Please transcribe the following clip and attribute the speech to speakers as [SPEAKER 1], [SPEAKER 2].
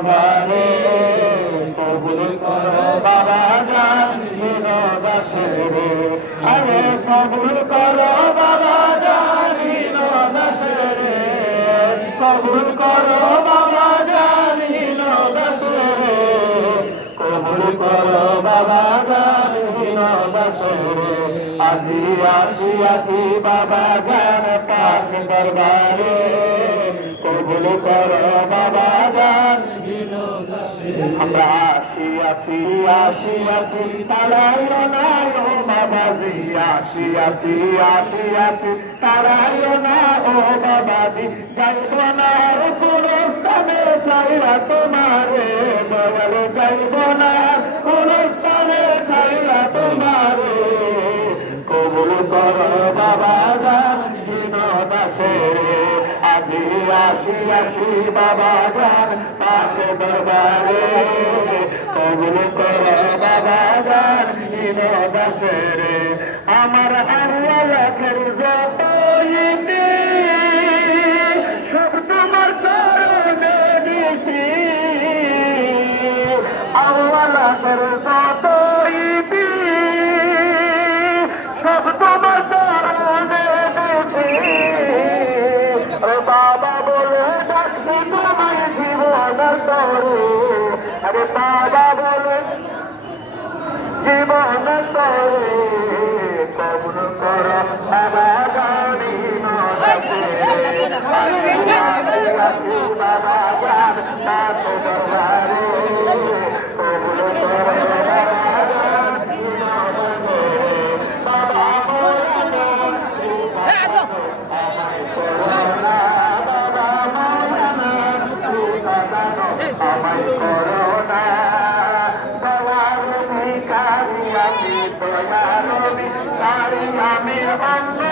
[SPEAKER 1] দরবারে কবুল করো, বাবা জান দাসের আরে কবুল করো, বাবা জান দাসের কবুল করো, বাবা জান দাসের কবুল করো, বাবা জান দাসের আজি আসি আসি বাবা জান পাক দরবারে। কবুল করো, বাবা জান। আমরা আসি আছি আসি আছি তারাইও না ও বাবাজি আসি আছি আসি আছি তারাইও না ও বাবাজি যাইব না আর কোন স্থানে চাইরা তোমারে, দয়াল, যাইব না আসি আসি বাবা জান পাশে দরবারে। কবুল কর, বাবা জান দাসের। আমার আল্লাহের যত সব তোমার চরণে দিছি। আল্লাহের যত সব তোমার আরে বাবা বলে, জীবন তরে কবুল কর বাবা জানি বাবা জান তাতে দরবারে কবুল কর বাবা আমায় করোনা দয়ার ভিকারি আমি দয়ার ভিকারি আমি অন্ধ